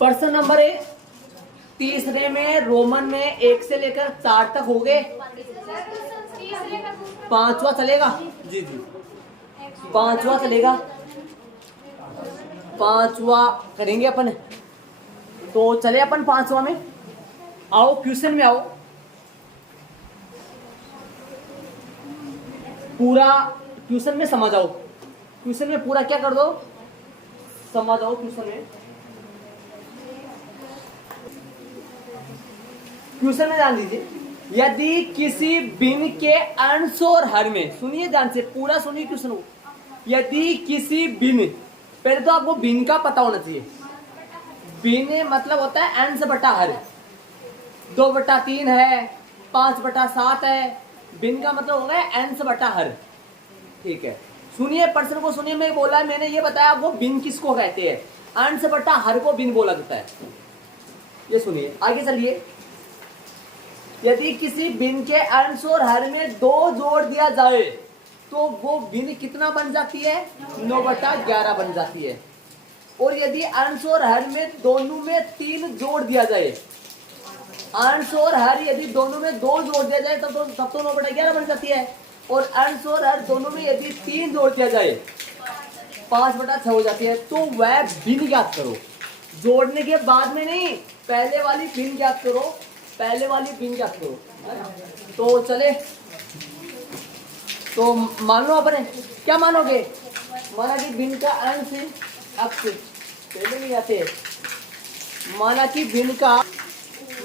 प्रश्न number A, तीसरे में रोमन में 1 से लेकर 4 तक हो गए। पांचवा चलेगा जी जी। पांचवा चलेगा, पांचवा करेंगे अपन। तो चले अपन पांचवा में। आओ क्वेश्चन में आओ, पूरा क्वेश्चन में समझ आओ। क्वेश्चन में पूरा क्या कर दो, समझ आओ क्वेश्चन में। क्वेश्चन में ध्यान दीजिए, यदि किसी भिन्न के अंश और हर में, सुनिए ध्यान से, पूरा सुनिए क्वेश्चन को। यदि किसी भिन्न, पहले तो आपको भिन्न का पता होना चाहिए। भिन्न मतलब होता है अंश बटा हर। 2/3 है, 5/7 है। भिन्न का मतलब होगा अंश बटा हर। ठीक है, सुनिए प्रश्न को सुनिए। मैं बोला, मैंने ये बताया आपको भिन्न किसको कहते हैं। अंश बटा हर को भिन्न बोला जाता है। ये सुनिए, आगे चलिए। यदि किसी भिन्न के अंश और हर में 2 जोड़ दिया जाए तो वो भिन्न कितना बन जाती है, 9/11 बन जाती है। और यदि अंश और हर में दोनों में 3 जोड़ दिया जाए, अंश और हर यदि दोनों में 2 जोड़ दिया जाए तब तो 9/11 बन जाती है। और अंश और हर दोनों में यदि 3 जोड़ दिया जाए 5/6 हो जाती है। तो वह भिन्न ज्ञात करो। जोड़ने के बाद में नहीं, पहले वाली भिन्न ज्ञात करो, पहले वाली भिन्न ज्ञात करो। तो चले, तो मान लो अपने, क्या मानोगे, माना कि भिन्न का अंश अक्ष, पहले नहीं आते, माना कि भिन्न का,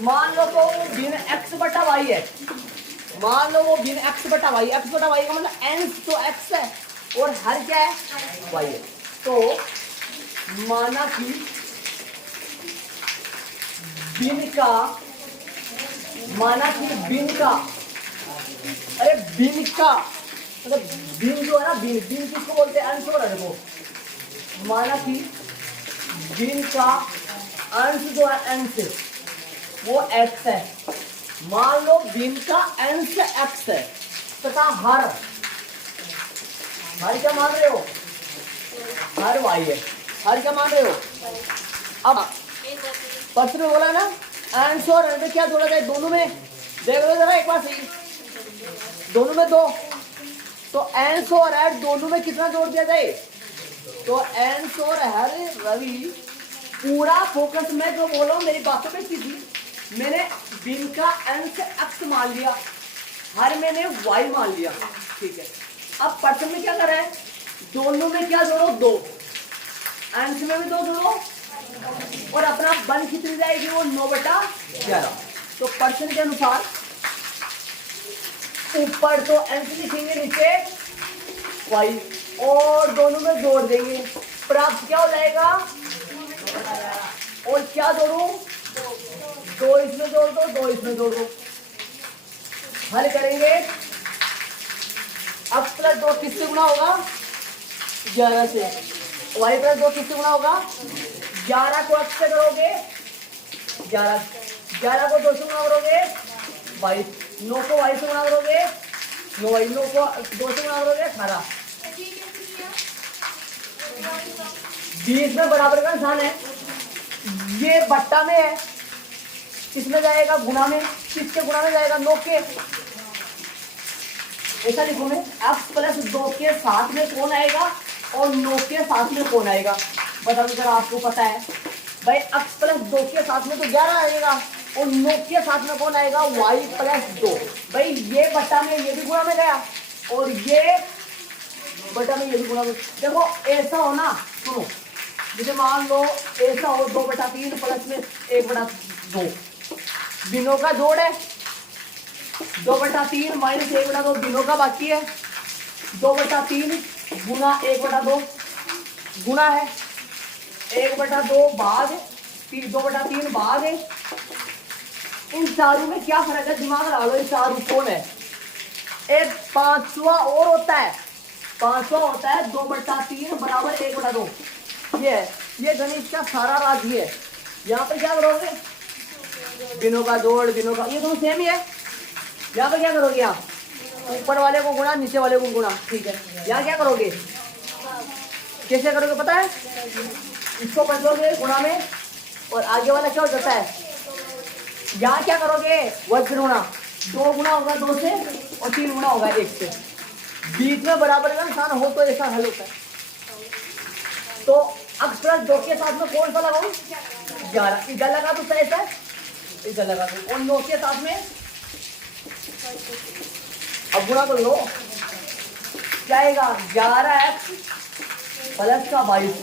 मान लो तो भिन्न x/y है। मान लो वो भिन्न x/y, x/y का मतलब अंश तो x है और हर क्या है, y है। तो माना कि भिन्न का, माना कि भिन्न का, अरे भिन्न का मतलब भिन्न जो है ना, भिन्न भिन्न किसको बोलते हैं, अंश और हर को। माना कि भिन्न का अंश जो है, अंश वो x है। मान लो भिन्न का अंश x है तथा हर, हर क्या मान रहे हो, हर y है। हर क्या मान रहे हो। अब प्रश्न में बोला ना, अंश और हर में क्या जोड़ा जाए, दोनों में, देख लो जरा एक बार सही, दोनों में 2, तो अंश और हर दोनों में कितना जोड़ दिया जाए। तो अंश और हर, रवि पूरा फोकस मैं जो बोला हूं मेरी बातों पे सीधी, मैंने भिन्न का अंश x मान लिया, हर मैंने y मान लिया। ठीक है, अब प्रश्न में क्या कर रहा है, दोनों में क्या जोड़ो, 2, अंश में भी 2 जोड़ो और अपना बन कितनी जाएगी, वो 9/11। तो प्रश्न के अनुसार ऊपर तो अंश लिखेंगे, नीचे y, और दोनों में जोड़ देंगे, प्राप्त क्या हो जाएगा, और क्या जोड़ू, 2 इसमें जोड़ दो, 2 इसमें जोड़ दो। हल करेंगे, x + 2 किससे गुना होगा, 11 से। y + 2 किससे गुना होगा, 11 को x से करोगे 11, 11 को 2 से गुना करोगे 22, 9 को y से गुना करोगे 9y, 9 को 2 से गुना करोगे 18। 20 में बराबर का निशान है, ये बट्टा में है, किसमें जाएगा, गुणा में। किसके गुणा में जाएगा, 9 के। ऐसा लिखो मैं, x + 2 के साथ में कौन आएगा और 9 के साथ में कौन आएगा, बता दो जरा, आपको पता है भाई। x + 2 के साथ में तो 11 आएगा और 9 के साथ में कौन आएगा, y + 2। भाई ये बट्टा में ये भी गुणा में गया और ये बट्टा में ये भी गुणा में। देखो ऐसा हो ना, सुनो, जैसे मान लो ऐसा हो, 2/3 प्लस में 1/2, भिन्नों का जोड़ है, 2/3 माइनस 1/2 भिन्नों का बाकी है, 2/3 गुना 1/2 गुना है, 1/2 भाग 2/3 भाग है। इन चारों में क्या फर्क है, दिमाग लगा लो, इन चारों कौन है। एक पांचवा और होता है, पांचवा होता है 2/3 बराबर 1/2। ये गणित का सारा राज है। यहाँ पे क्या करोगे, बिनों का जोड़, बिनों का, ये दोनों सेम ही है। यहाँ पे क्या करोगे, यहाँ ऊपर वाले को गुणा, नीचे वाले को गुणा। ठीक है, यहाँ क्या करोगे, कैसे करोगे पता है, इसको बदलोगे गुणा में और आगे वाला क्या हो जाता है, यहाँ क्या करोगे, वज्र गुणा, 2 गुना होगा 2 से और 3 गुना होगा 1 से। बीच में बराबर का निशान हो तो ऐसा हल होता है। तो अक्स प्लस 2 के साथ में कौन सा लगाऊं, 11, इधर लगा दो सही है, इधर लगा दो, और 9 के साथ में अब गुणा कर लो, क्या आएगा, 11x प्लस का 22,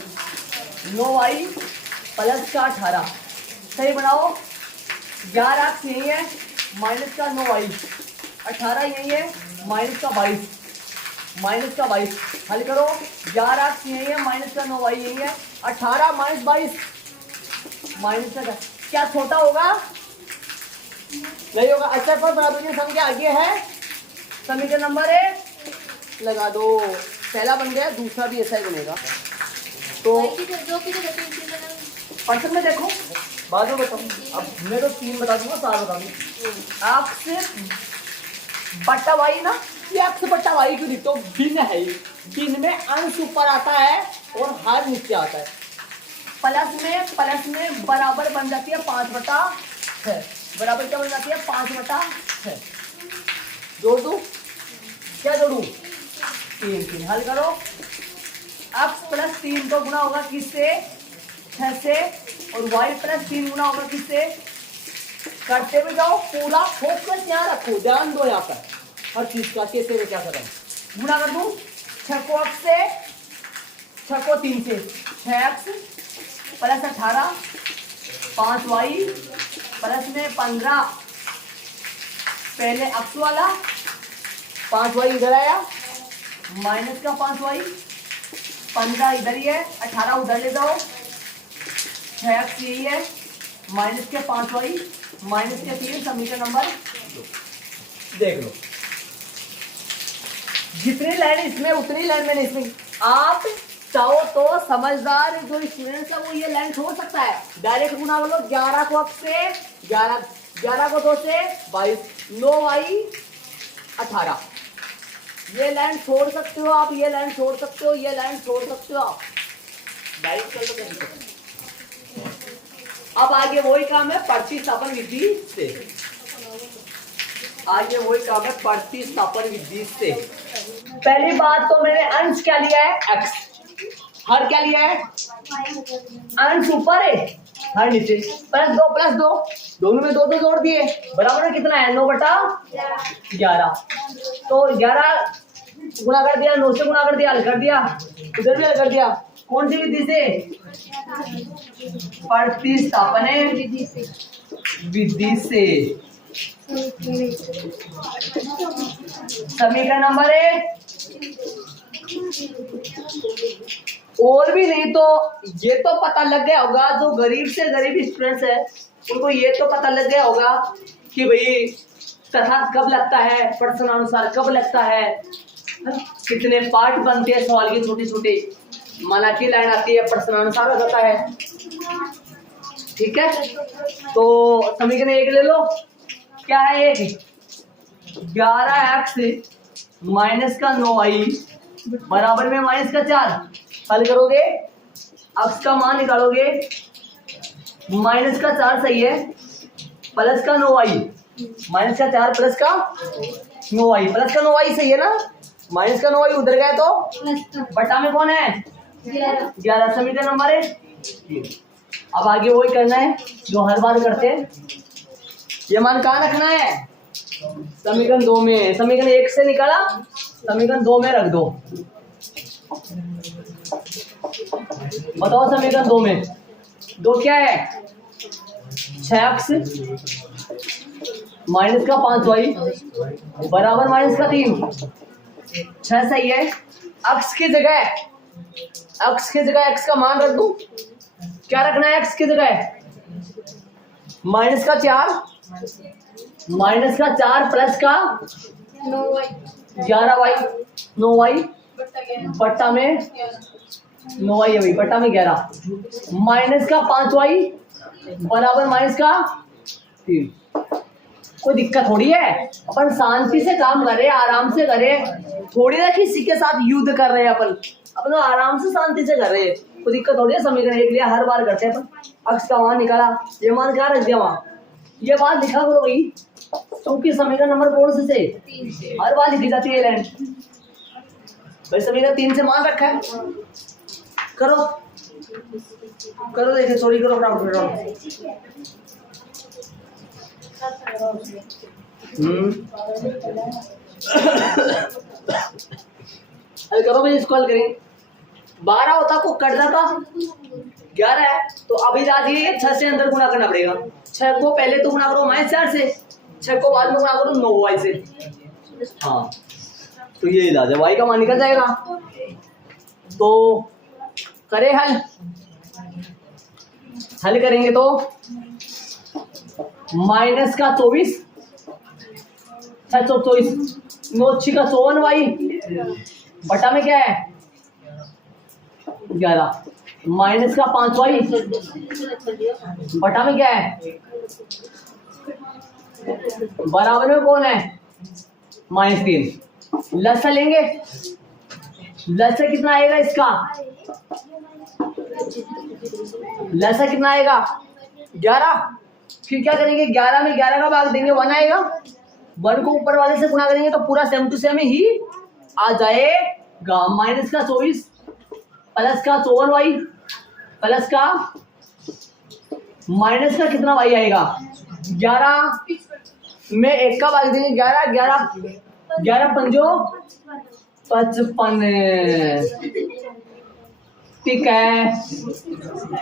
9y प्लस का 18, सही बनाओ। 11x यही है माइनस का 9y, 18 यही है माइनस का 22, माइनस का 22, हल करो। 11x यही है माइनस का 9y यही है, 18 माइनस 22 माइनस का, क्या छोटा होगा, नहीं होगा। अच्छा पर बराबर की संख्या आगे है, समीकरण नंबर 1 लगा दो, पहला बन गया, दूसरा भी ऐसा ही बनेगा। तो पर्सन में देखो, बाद में बताऊँ, अब मैं तो 3 बता दूंगा, 4 बता दूंगा। आपसे बट्टा वाई ना, ये आपसे बट्टा वाई क्यों लिखते हो, भिन्न है ये, भिन्न में अंश ऊपर आता है और हर नीचे आता है। प्लस में बराबर बन जाती है 5/6, बराबर क्या बन जाती है 5/6, जोड़ दू, क्या जोड़ू, 3, हल करो। x प्लस 3 तो गुना होगा किससे, 6 से, और y प्लस 3 गुना होगा किससे, करते हुए जाओ, पूरा फोकस यहाँ रखो, ध्यान दो यहाँ पर हर चीज का, कैसे में क्या करें, गुणा कर दू, 6 को x से, 6 को 3 से, 6x प्लस 18, 5y प्लस में 15, पहले x वाला 5y इधर आया, माइनस का 5y, 15 इधर ही है, 18 उधर ले जाओ, 6x यही है, माइनस के 5y, माइनस के 3, समीकरण नंबर 2। देख लो, जितनी लाइन इसमें उतनी लाइन मैंने इसमें। आप चाहो तो समझदार जो स्टूडेंट्स है वो ये लाइन छोड़ सकता है, डायरेक्ट गुना बोलो, 11 को x से 11 को 2 से 22, 9y 18, ये लाइन छोड़ सकते हो आप, ये लाइन छोड़ सकते हो, ये लाइन छोड़ सकते हो आप, डायरेक्ट कर लो कहीं। अब आगे वही काम है प्रतिस्थापन विधि से, आगे वही काम है प्रतिस्थापन विधि से। पहली बात तो मैंने अंश क्या लिया है, x, हर क्या लिया है, अंश ऊपर है, हर नीचे, प्लस 2, दोनों में 2 जोड़ दिए, बराबर में कितना है, 9/11, तो 11 गुणा कर दिया, 9 से गुणा कर दिया, हल कर दिया, इधर भी हल कर दिया, कौन सी विधि से, प्रतिस्थापन विधि से। समीकरण नंबर 1, और भी नहीं तो ये तो पता लग गया होगा, जो गरीब से गरीब स्टूडेंट्स है उनको ये तो पता लग गया होगा कि भाई तथा कब लगता है, प्रश्नानुसार कब लगता है, कितने पार्ट बनते हैं सवाल के, छोटे छोटे माना की लाइन आती है, प्रश्नानुसार हो जाता है, ठीक है। तो समीकरण 1 ले लो, क्या है, 11x माइनस का 9y बराबर में माइनस का 4, हल करोगे, x का मान निकालोगे, माइनस का 4 सही है, प्लस का 9y, माइनस का 4 प्लस का 9y, प्लस का 9y सही है ना, माइनस का 9y उधर गया तो बटा में कौन है, 11, समीकरण नंबर 1। अब आगे वही करना है जो हर बार करते हैं, ये मान कहाँ रखना है, समीकरण 2 में, समीकरण 1 से निकाला, समीकरण 2 में रख दो, बताओ समीकरण 2 में, 2 क्या है, 6x माइनस का 5y बराबर माइनस का 3, 6 सही है, x की जगह x का मान रख दूं, क्या रखना है x की जगह, माइनस का 4 प्लस का 11y, 9y बट्टा में 9y है भाई, बट्टा में 11, माइनस का 5y बराबर माइनस का 3, कोई दिक्कत थोड़ी है, अपन शांति से काम करे, आराम से करे, थोड़ी ना किसी के साथ युद्ध कर रहे हैं अपन आराम से शांति से कर रहे हैं। कोई दिक्कत थोड़ी है। समीकरण एक लिया, हर बार करते हैं अपन। अक्ष का मान निकाला, ये मान क्या रख दिया वहां, ये बात लिखा करो भाई, क्योंकि समीकरण नंबर कौन से हर बार लिखी जाती है लाइन भाई। समीकरण 3 से मान रखा है, करो करो, देखिए सॉरी करो फटाफट। अरे करो भाई, इसको हल करेंगे। 12 होता को कट जाता, 11 है तो अभी जाके 6 से अंदर गुणा करना पड़ेगा। 6 को पहले तो गुणा करो -4 से, 6 को बाद में गुणा करो 9y से। हाँ तो ये इलाज है, y का मान निकल जाएगा। तो करे हल करेंगे तो माइनस का 24 24 9 का 54y बटा में क्या है 11 माइनस का 5y बटा में क्या है बराबर में कौन है -3। लसा लेंगे, लसा कितना आएगा इसका, लसा कितना आएगा 11। फिर क्या करेंगे 11 में 11 का भाग देंगे 1 आएगा, 1 को ऊपर वाले से गुणा करेंगे तो पूरा सेम टू सेम ही आ जाएगा। माइनस का 24 प्लस का 54y प्लस का माइनस का कितना y आएगा 11 में 1 का भाग देंगे 11 11 11 पंजो 55, ठीक है।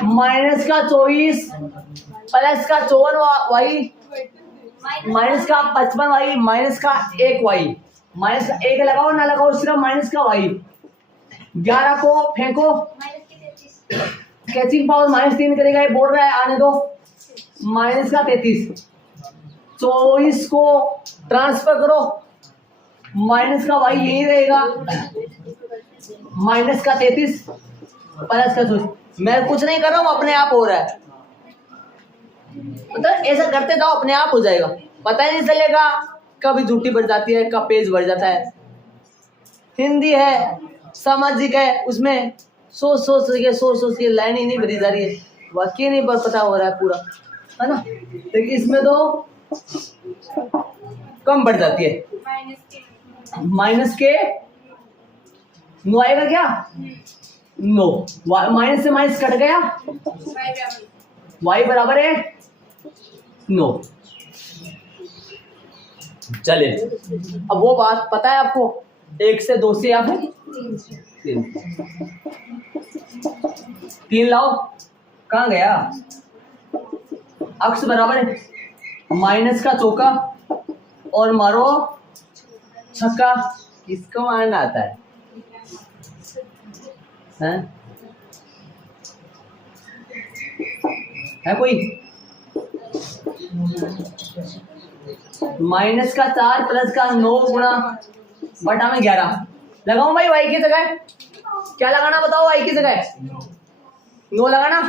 माइनस का 24 प्लस का 54y माइनस का 55y माइनस का 1y, माइनस का 1 लगाओ ना लगाओ, सिर्फ माइनस का y। 11 को फेंको, कैचिंग पावर -3 करेगा, ये बोल रहा है आने दो। माइनस का 33, 24 को ट्रांसफर करो, माइनस का y यही रहेगा, माइनस का 33 प्लस का 24। मैं कुछ नहीं कर रहा हूँ, अपने आप हो रहा है। मतलब ऐसा करते जाओ, अपने आप हो जाएगा, पता ही नहीं चलेगा कभी झूठी बढ़ जाती है, कब पेज बढ़ जाता है। हिंदी है, सामाजिक है, उसमें सोच के लाइन ही नहीं भरी जा रही है, वाकई नहीं पता हो रहा है पूरा, है ना। लेकिन इसमें तो कम बढ़ जाती है। माइनस के 9 आएगा क्या 9, माइनस से माइनस कट गया, y बराबर है 9। चले अब वो बात पता है आपको, 1 से 2 से या फिर 3 लाओ, कहाँ गया, अक्ष बराबर है माइनस का चौका और मारो छक्का, किसको मारना आता है, है कोई। माइनस का 4 प्लस का 9 गुणा बटा में 11 लगाओ भाई, y की जगह क्या लगाना बताओ, y की जगह 9 लगाना,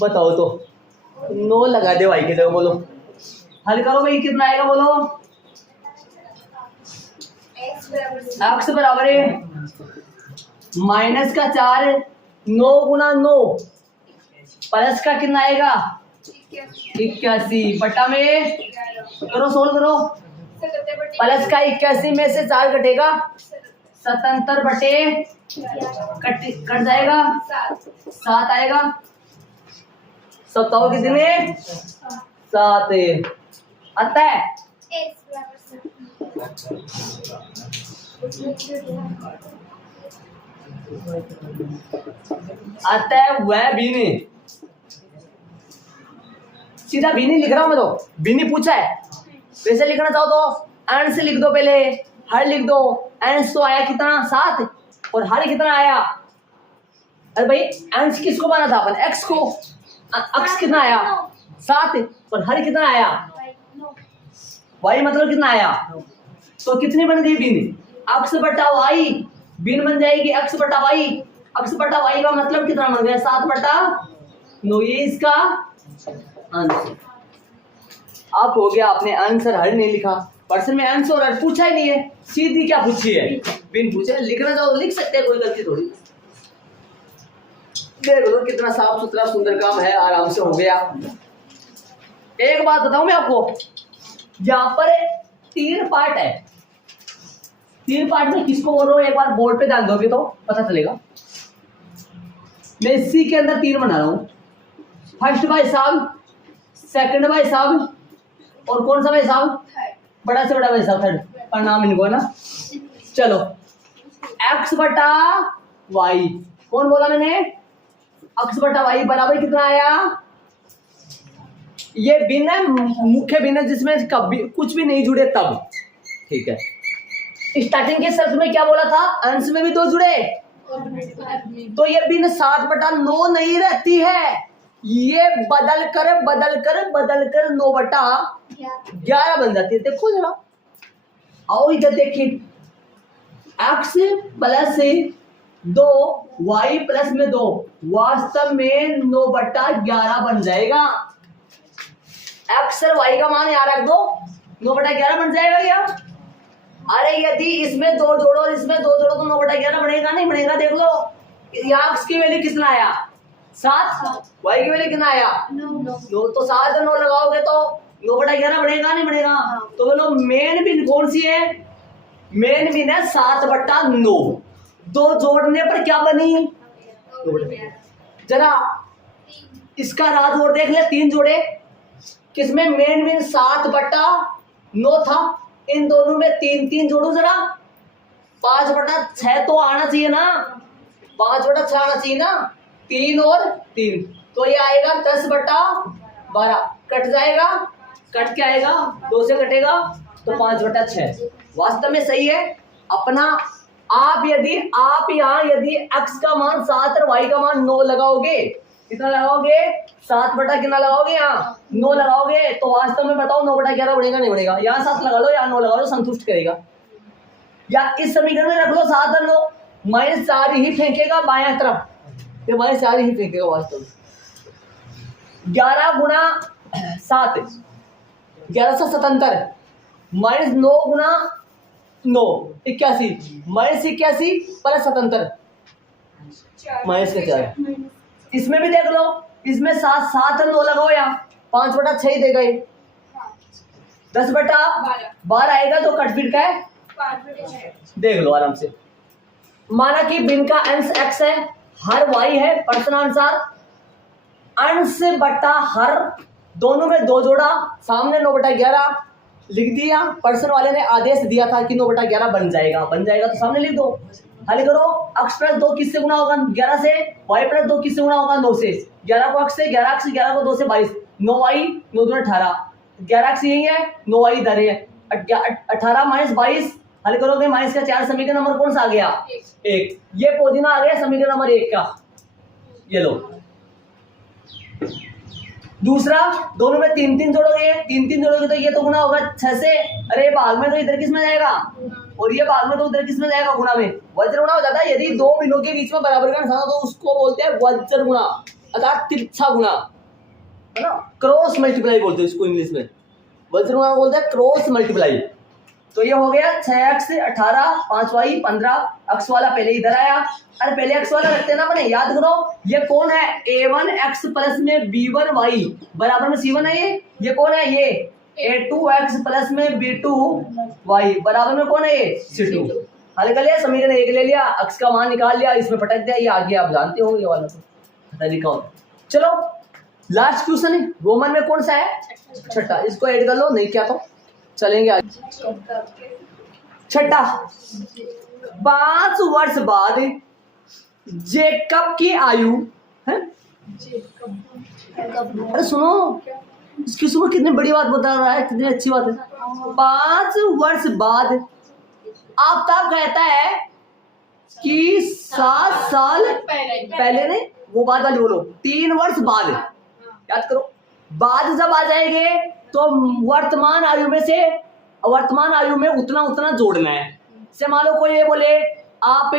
बताओ तो 9 लगा दे y की जगह, बोलो हल करो भाई, कितना आएगा बोलो। x बराबर है माइनस का 4 9 गुणा 9 प्लस का कितना आएगा 81 बटा में करो, सोल्व करो, प्लस का 81 में से 4 कटेगा 77 बटे कट जाएगा 7 आएगा, सप्ताह कितने 7 आता है। आता है वह बीनी, सीधा बीनी लिख रहा हूं मैं, तो बीनी पूछा है, वैसे लिखना चाहो तो अंश लिख दो, पहले हर लिख दो। अंश तो आया कितना 7 और हर कितना आया, अरे भाई अंश किसको बना था अपन, x को, अक्ष कितना आया 7 और हर कितना आया y, मतलब कितना आया, तो कितनी बन गई बीन, अक्ष बटा y, बीन बन जाएगी अक्ष बटा y, अक्ष बटा y का मतलब कितना बन गया 7 बटा 9, ये इसका आंसर। अब हो गया, आपने आंसर हर नहीं लिखा, प्रश्न में आंसर हर पूछा ही नहीं है, सीधी क्या पूछी है, बिन पूछे। लिखना चाहो तो लिख सकते हैं, कोई गलती थोड़ी। देख लो कितना साफ सुथरा सुंदर काम है, आराम से हो गया। एक बात बताऊं मैं आपको, यहाँ पर 3 पार्ट है, 3 पार्ट में किसको बोल रहा हूँ एक बार बोर्ड पे ध्यान दोगे तो पता चलेगा। मैं इसी के अंदर 3 बना रहा हूँ, फर्स्ट भाई साहब, सेकंड भाई साहब, और कौन सा भाई साहब, बड़ा से बड़ा भाई साहब थर्ड, पर नाम इनको ना। चलो x बटा y, कौन बोला मैंने, x बटा y बराबर कितना आया, ये भिन्न है, मुख्य भिन्न है जिसमें कभी कुछ भी नहीं जुड़े तब, ठीक है। स्टार्टिंग के शर्त में क्या बोला था, अंश में भी 2 जुड़े, तो ये भिन्न 7 बटा 9 नहीं रहती है, ये बदल कर 9 बटा 11 बन जाती है। देखो जरा, आओ इधर देखिए, x प्लस 2 y प्लस में 2 वास्तव में 9 बटा 11 बन जाएगा। x और y का मान यहाँ रख दो, 9 बटा 11 बन जाएगा क्या। अरे यदि इसमें 2 जोड़ो इसमें 2 जोड़ो तो 9 बटा 11 बनेगा, नहीं बनेगा। देख लो यहाँ x की वैल्यू कितना आया 7, y की वैल्यू कितना आया 9, तो 7 और 9 लगाओगे तो 9 बटा 11 बनेगा, नहीं बनेगा। तो बोलो मेन बिन कौन सी है, मेन बिन है 7 बटा 9, 2 जोड़ने पर क्या बनी, जरा इसका राज और देख ले, 3 जोड़े, किसमें मेन बिन 7 बटा 9 था, इन दोनों में 3 जोड़ो जरा, 5 बटा 6 तो आना चाहिए ना, 5 बटा 6 आना चाहिए ना, 3 और 3, तो ये आएगा 10 बटा 12, कट जाएगा, कट के आएगा 2 से कटेगा तो 5 बटा 6 वास्तव में सही है अपना। आप यहाँ यदि x का मान 7 और y का मान 9 लगाओगे, कितना लगाओगे 7 बटा कितना लगाओगे, यहाँ 9 लगाओगे, तो वास्तव में बताओ 9 बटा 11 बढ़ेगा, नहीं बढ़ेगा। यहाँ 7 लगा लो, यहाँ 9 लगा लो, संतुष्ट करेगा। या इस समीकरण में रख लो 7 और 9, -4 ही फेंकेगा बाएं तरफ, ये -4 ही फेंकेगा वास्तव में। 11 गुना 7 1177, -9 गुना 9 81, -81 प्लस 77 -4। इसमें भी देख लो, इसमें 7 और 9 लगाओ, यहाँ 5 बटा 6 ही देगा, ये 10 बटा 12 आएगा, तो कट फिट का है 5 बटा 6। देख लो आराम से, माना कि बिन का अंश x है, हर y है, प्रश्नानुसार अंश बटा हर दोनों में 2 जोड़ा, सामने 9 बटा 11 लिख दिया। पर्सन वाले ने आदेश दिया था कि 9 बटा 11 बन जाएगा तो सामने लिख दो। हल करो, x प्लस 2 किससे गुना होगा 11 से, y प्लस 2 किससे गुना होगा 9 से, 11 को x से, 11 को 2 से 22, 9y 9 दूनी 18, 11x यही है, 9y इधर है, 18 - 22 हल करोगे, माइनस का 4, समीकरण नंबर कौन सा आ गया 1, ये पुदीना आ गया समीकरण नंबर 1 का, ये लो। दूसरा, दोनों में 3 जोड़ोगे तो ये तो गुना होगा 6 से, अरे भाग में तो इधर किस में जाएगा, और ये भाग में तो उधर किस में जाएगा, गुना में, वज्र गुना हो जाता है। यदि 2 बिनों के बीच में बराबर का निशान हो तो उसको बोलते हैं वज्र गुना, अर्थात तिरछा गुना, है ना, क्रॉस मल्टीप्लाई बोलते हैं इसको इंग्लिश में, वज्र गुना बोलते हैं क्रॉस मल्टीप्लाई। तो ये हो गया 6x 18 5y 15, x वाला पहले इधर आया, अरे पहले x वाला रखते ना अपने, याद करो ये कौन है, a1x प्लस में b1y बराबर में c1 है, ये कौन है, ये a2x प्लस में b2y बराबर में कौन है, ये c2। हल कर लिया, समीकरण 1 ले लिया, x का मान निकाल लिया, इसमें पटक दिया, ये आगे आप जानते हो ये वाला तरीका। चलो लास्ट क्वेश्चन है, रोमन में कौन सा है, छठा, इसको ऐड कर लो, नहीं क्या तो चलेंगे आगे। छठा, 5 वर्ष बाद जेकब की आयु है, अरे सुनो इसकी, सुनो कितनी बड़ी बात बता रहा है, कितनी अच्छी बात है। 5 वर्ष बाद आफ्ताब कहता है कि 7 साल पहले नहीं, वो बात वाली बोलो, 3 वर्ष बाद, याद करो, बाद जब आ जाएंगे तो वर्तमान आयु में उतना जोड़ना है। से मान लो कोई ये बोले आप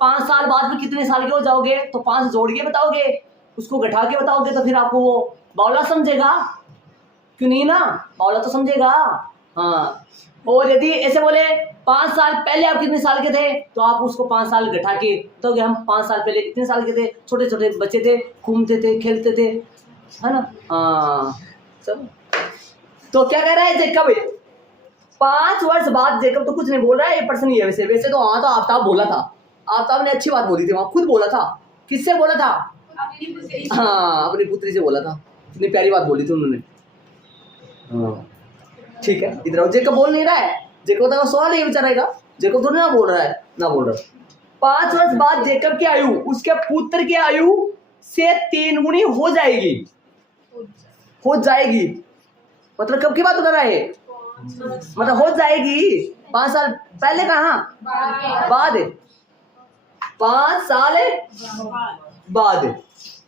5 साल बाद में कितने साल के हो जाओगे, तो 5 जोड़ के बताओगे, उसको घटा के बताओगे तो फिर आपको वो बावला समझेगा, क्यों नहीं ना, वाला तो समझेगा। हाँ, और यदि ऐसे बोले 5 साल पहले आप कितने साल के थे, तो आप उसको 5 साल घटा के तो हम 5 साल पहले कितने साल के थे, छोटे छोटे बच्चे थे, घूमते थे, खेलते थे, है ना। हाँ सब। तो क्या कह रहा है जेकब, 5 वर्ष बाद, जेकब तो कुछ नहीं बोल रहा है, ये पर्सन ही है वैसे। वैसे तो हाँ, तो आफ्ताब बोला था, आफ्ताब ने अच्छी बात बोली थी वहां, खुद बोला था। किससे बोला था? हाँ, अपनी पुत्री से बोला था। कितनी प्यारी बात बोली थी उन्होंने। हाँ ठीक है, इधर आओ। जेकब बोल नहीं रहा है, जेकब तो सोना नहीं बेचारेगा, जेकब थोड़ी ना बोल रहा है, ना बोल रहा। 5 वर्ष बाद जेकब की आयु उसके पुत्र की आयु से 3 गुनी हो जाएगी, हो जाएगी। मतलब कब की बात कर रहा है? मतलब हो जाएगी 5 साल पहले, कहाँ बाद, 5 साल बाद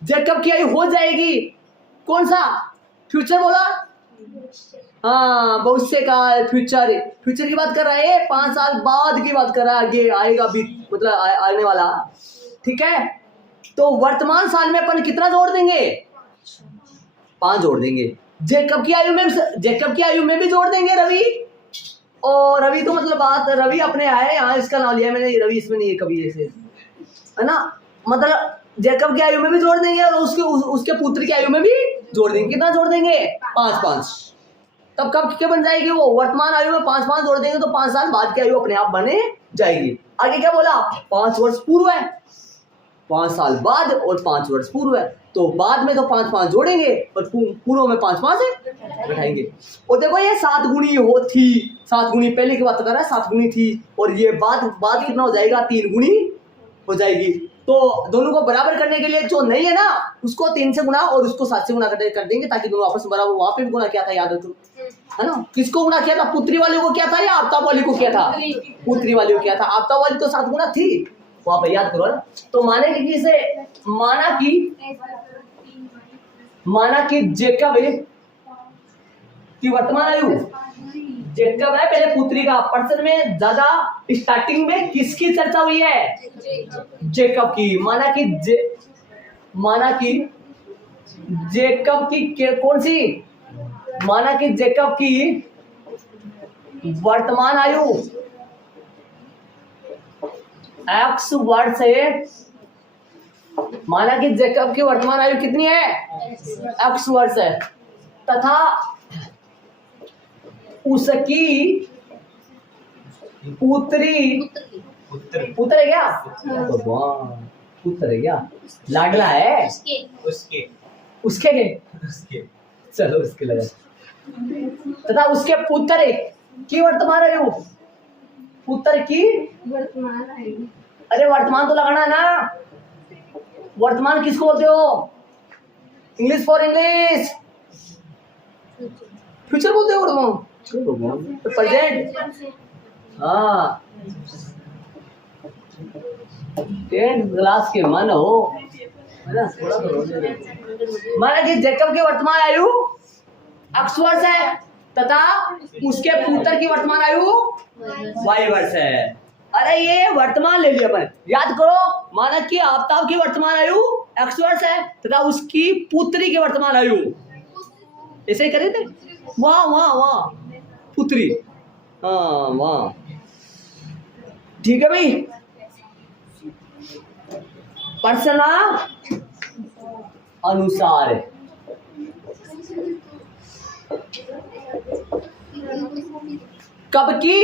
जेकब की आयु हो जाएगी। कौन सा फ्यूचर बोला? हाँ, भविष्य का फ्यूचर, फ्यूचर की बात कर रहा है, 5 साल बाद की बात कर रहा है, आगे आएगा भी, मतलब आने वाला। ठीक है, तो वर्तमान साल में अपन कितना जोड़ देंगे? 5 जोड़ देंगे। जेकब की आयु में, जेकब की आयु में भी जोड़ देंगे रवि। और रवि तो मतलब बात, रवि अपने आए यहाँ, इसका नाम लिया मैंने, रवि इसमें नहीं है कभी ऐसे, है ना। मतलब जेकब की आयु में भी जोड़ देंगे और उसके पुत्र की आयु में भी जोड़ देंगे। कितना जोड़ देंगे? 5-5। तब कब क्या बन जाएगी वो? वर्तमान आयु में 5-5 जोड़ देंगे तो 5 साल बाद की आयु अपने आप बने जाएगी। आगे क्या बोला? 5 वर्ष पूर्व है, 5 साल बाद और 5 वर्ष पूर्व है, तो बाद में तो 5-5 जोड़ेंगे और पूर्व में 5-5 बैठाएंगे। और देखो ये 7 गुनी हो थी, 7 गुनी पहले की बात कर रहा है, 7 गुनी थी, और ये बाद कितना हो जाएगा? 3 गुनी हो जाएगी। तो दोनों को बराबर करने के लिए जो नहीं है ना, उसको 3 से गुना और उसको 7 से गुना कर देंगे, ताकि दोनों आपस में बराबर। वहां पे भी गुना किया था, याद हो तो, है ना। किसको गुना किया था? पुत्री वाले को किया था या आफ्ताब वाली को किया था? पुत्री वाली को किया था। आफ्ताब वाली तो 7 गुना थी, वहां पे याद करो ना। तो माने कि किसे, माना कि जेकब की वर्तमान आयु, जेकब है पहले पुत्री का, पर्सन में ज्यादा स्टार्टिंग में किसकी चर्चा हुई है? जेकब की। माना कि जेकब की कौन सी? माना कि जेकब की वर्तमान आयु x वर्ष है। माना कि जेकब की वर्तमान आयु कितनी है? x वर्ष है, तथा उसकी पुत्री, पुत्र है क्या? पुत्र है क्या? लाडला है उसके चलो उसके लगा। तथा उसके पुत्र की वर्तमान आयु, पुत्र की वर्तमान आयु, अरे वर्तमान तो लगाना ना। वर्तमान किसको बोलते हो? इंग्लिश फॉर इंग्लिश, फ्यूचर बोलते हो वर्तमान, प्रेजेंट। हाँ, 10th क्लास के मन हो, है ना। माना कि जेकब की वर्तमान आयु x वर्ष है, तथा उसके पुत्र की वर्तमान आयु y वर्ष है। अरे ये वर्तमान ले लिया अपन, याद करो। माना कि आफ्ताब की वर्तमान आयु x वर्ष है, तथा उसकी पुत्री की वर्तमान आयु, ऐसे ही करे थे। वाह पुत्री, हाँ वाह, ठीक है भाई। पर्सना अनुसार कब की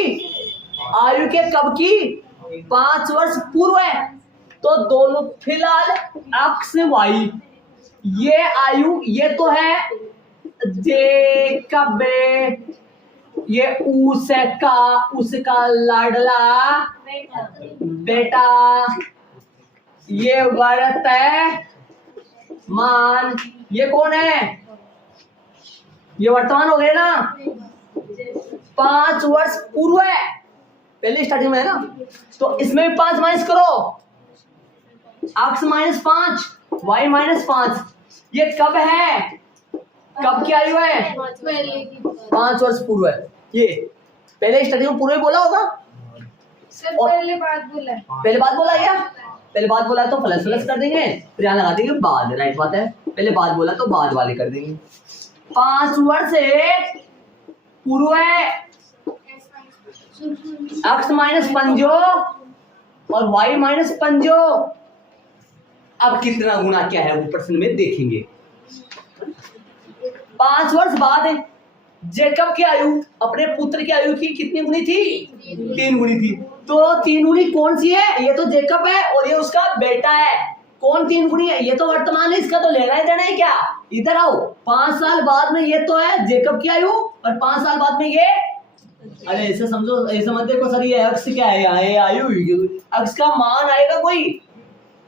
आयु के, कब की? 5 वर्ष पूर्व है, तो दोनों फिलहाल एक्स वाई, ये आयु, ये तो है जेकब, ये उसका लाडला बेटा, ये वर्तमान, ये कौन है? ये वर्तमान हो गए ना। 5 वर्ष पूर्व है, पहले स्टार्टिंग में है ना, तो इसमें भी 5 माइनस करो, x -5 y -5, ये कब है? कब की आयु है? 5 वर्ष पूर्व है। ये पहले स्टार्टिंग में पूर्व बोला होगा, पहले बात बोला क्या? पहले बात बोला तो प्लस कर देंगे, फिर यहाँ लगा देंगे बाद। राइट बात है, पहले बात बोला तो बाद वाले कर देंगे। 5 वर्ष एक पूर्व है, x माइनस पंजो और y माइनस पंजो। अब कितना गुना क्या है वो प्रश्न में देखेंगे। 5 वर्ष बाद जेकब की आयु अपने पुत्र की आयु की कितनी गुनी थी? 3 गुनी थी। तो 3 गुनी कौन सी है? ये तो जेकब है और ये उसका बेटा है। कौन 3 गुनी है? ये तो वर्तमान है, इसका तो लेना ही देना है क्या। इधर आओ, 5 साल बाद में ये तो है जेकब की आयु और 5 साल बाद में ये, अरे ऐसे समझो, ऐसे मत देखो सर ये अक्ष क्या है, यहाँ ये आयु हुई, अक्ष का मान आएगा कोई,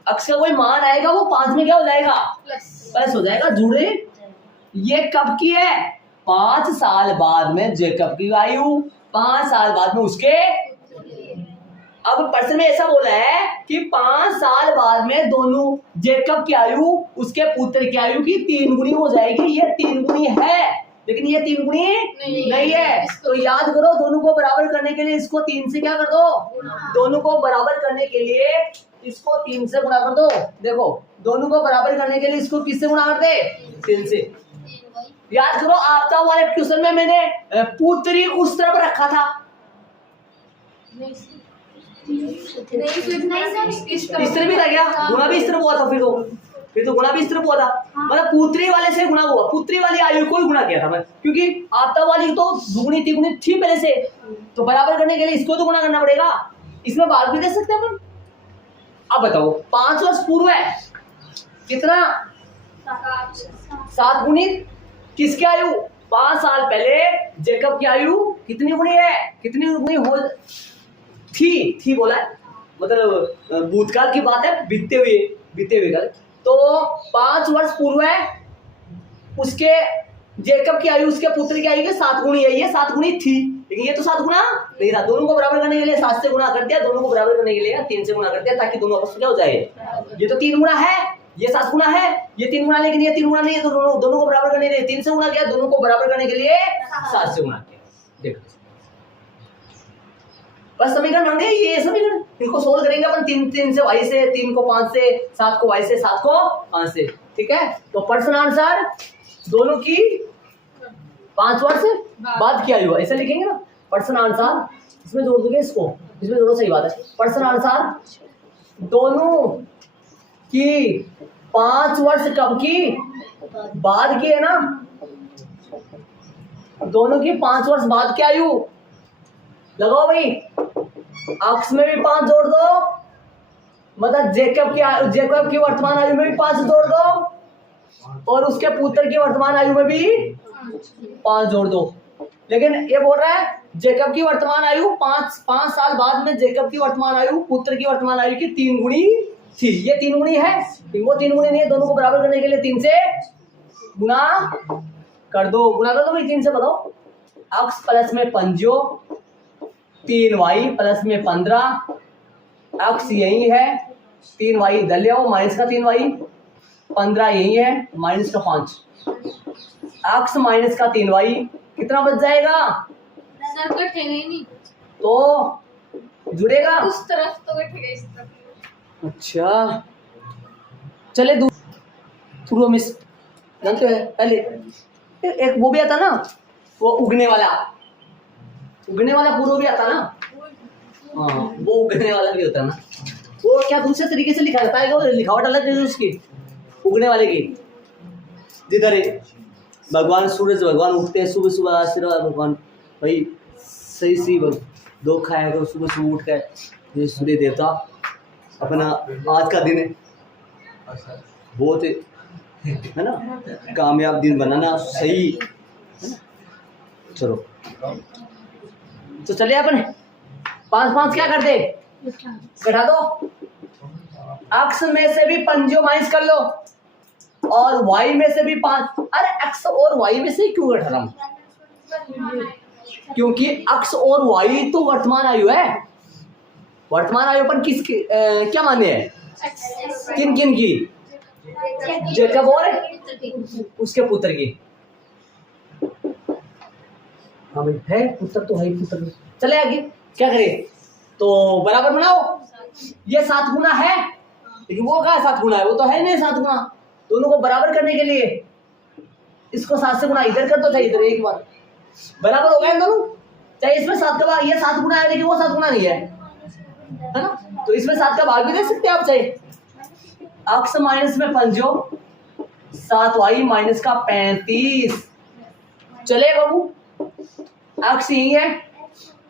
अक्ष का कोई मान आएगा वो 5 में क्या हो जाएगा? प्लस हो जाएगा। जुड़े। ये कब की है? 5 साल बाद में जेकब की आयु, 5 साल बाद में उसके। अब प्रश्न में ऐसा बोला है कि 5 साल बाद में दोनों जेकब की आयु उसके पुत्र की आयु की 3 गुनी हो जाएगी। ये 3 गुनी है, लेकिन ये 3 गुनी नहीं है। तो याद करो, दोनों को बराबर करने के लिए इसको 3 से क्या कर दो? दोनों को बराबर करने के लिए इसको 3 से गुणा कर दो। देखो, दोनों को बराबर करने के लिए इसको किससे गुणा कर दे? 3 से। याद करो, आपका वाले क्वेश्चन में मैंने पुत्री उस तरफ रखा था, इस तरह भी था क्या? गुणा भी इस तरफ हुआ था, फिर तो गुणा भी इस तरफ हुआ था। मतलब पुत्री वाले से गुणा हुआ, पुत्री वाली आयु को ही गुणा किया था मैं, क्योंकि आता वाली तो दुगुनी तिगुनी थी पहले से, तो बराबर करने के लिए इसको तो गुणा करना पड़ेगा। इसमें भाग भी दे सकते हैं अपन। अब बताओ, 5 वर्ष पूर्व है कितना? 7 गुनी किसकी आयु? 5 साल पहले जेकब की आयु कितनी गुनी है? कितनी गुनी हो थी बोला है, मतलब भूतकाल की बात है, बीतते हुए कल। तो 5 वर्ष पूर्व है उसके जेकब की आयु उसके पुत्र की आयु के 7 गुनी है। ये 7 गुनी थी, लेकिन ये तो 7 गुना नहीं था। दोनों को बराबर करने के लिए 7 से गुणा कर दिया, दोनों को बराबर करने के लिए 3 से गुणा कर दिया, ताकि दोनों आपस में क्या हो जाए। ये तो 3 गुना है, ये 7 गुना है, ये 3 गुना, लेकिन ये 3 गुना नहीं है। तो दोनों को बराबर करने के लिए 3 से गुणा किया, दोनों को बराबर करने के लिए 7 से गुणा किया। देखो बस समीकरण बन गए ये समीकरण। इनको सोल्व करेंगे अपन 3 से y से, 3 को 5 से, 7 को y से, 7 को 5 से। ठीक है, तो प्रश्न आंसर दोनों की 5 वर्ष बाद की आयु, ऐसे लिखेंगे ना। प्रश्न आंसर इसमें जोड़ दोगे, इसको इसमें जोड़ो, सही बात है। प्रश्न आंसर दोनों की 5 वर्ष कब की? बाद की है ना। दोनों की 5 वर्ष बाद की आयु लगाओ भाई, अक्ष में भी 5 जोड़ दो, मतलब जेकब की वर्तमान आयु में भी 5 जोड़ दो और उसके पुत्र की वर्तमान आयु में भी 5 जोड़ दो। लेकिन ये बोल रहा है जेकब की वर्तमान आयु 5 साल बाद में जेकब की वर्तमान आयु पुत्र की वर्तमान आयु की 3 गुनी थी। ये 3 गुनी है, वो 3 गुनी नहीं है। दोनों को बराबर करने के लिए 3 से गुणा कर दो। गुणा कर दो भाई 3 से, बताओ। अक्ष प्लस में पंजो, 3y प्लस में 15, अक्ष यही है, 3y इधर ले आओ, माइनस का 3y, 15 यही है, माइनस का 5, अक्ष माइनस का 3y, कितना बच जाएगा? सर कटेगा ही नहीं, तो जुड़ेगा उस तरफ तो कटेगा, इस तरफ। अच्छा चले थ्रू मिस जानते हैं पहले एक वो भी आता ना, वो उगने वाला पूर्व भी आता ना। हाँ, वो उगने वाला भी होता है ना। वो क्या दूसरे तरीके से लिखा जाता है, वो लिखावट अलग है उसकी, उगने वाले की। जिधर भगवान सूरज भगवान उठते हैं सुबह सुबह, आशीर्वाद भगवान भाई सही सी दो खाया करो सुबह सुबह उठ कर। ये सूर्य देवता अपना आज का दिन है, बहुत है ना, कामयाब दिन बनाना सही है ना। चलो तो चलिए अपन 5 क्या कर दे, घटा दो। अक्ष में से भी पंजो माइनस कर लो और y में से भी 5। अरे x और y में से क्यों घटा रहा हूं? क्योंकि x और y तो वर्तमान आयु है। वर्तमान आयु पर किसकी क्या माने हैं? किन किन की? जेकब और उसके पुत्र की। हाँ भाई है, पुत्र तो है, पुत्र। चले आगे क्या करें, तो बराबर बनाओ। ये 7 गुना है, लेकिन वो कहा 7 गुना है, वो तो है नहीं 7 गुना। दोनों को बराबर करने के लिए इसको 7 से गुना इधर कर दो, चाहे इधर एक बार, बराबर हो गया इन दोनों। चाहे इसमें 7 का भाग, ये 7 गुना है लेकिन वो 7 गुना नहीं है ना, तो इसमें 7 का भाग भी दे सकते हैं आप चाहे। अक्स माइनस में पंजो 7y माइनस का 35 चले बाबू। अक्स यही है,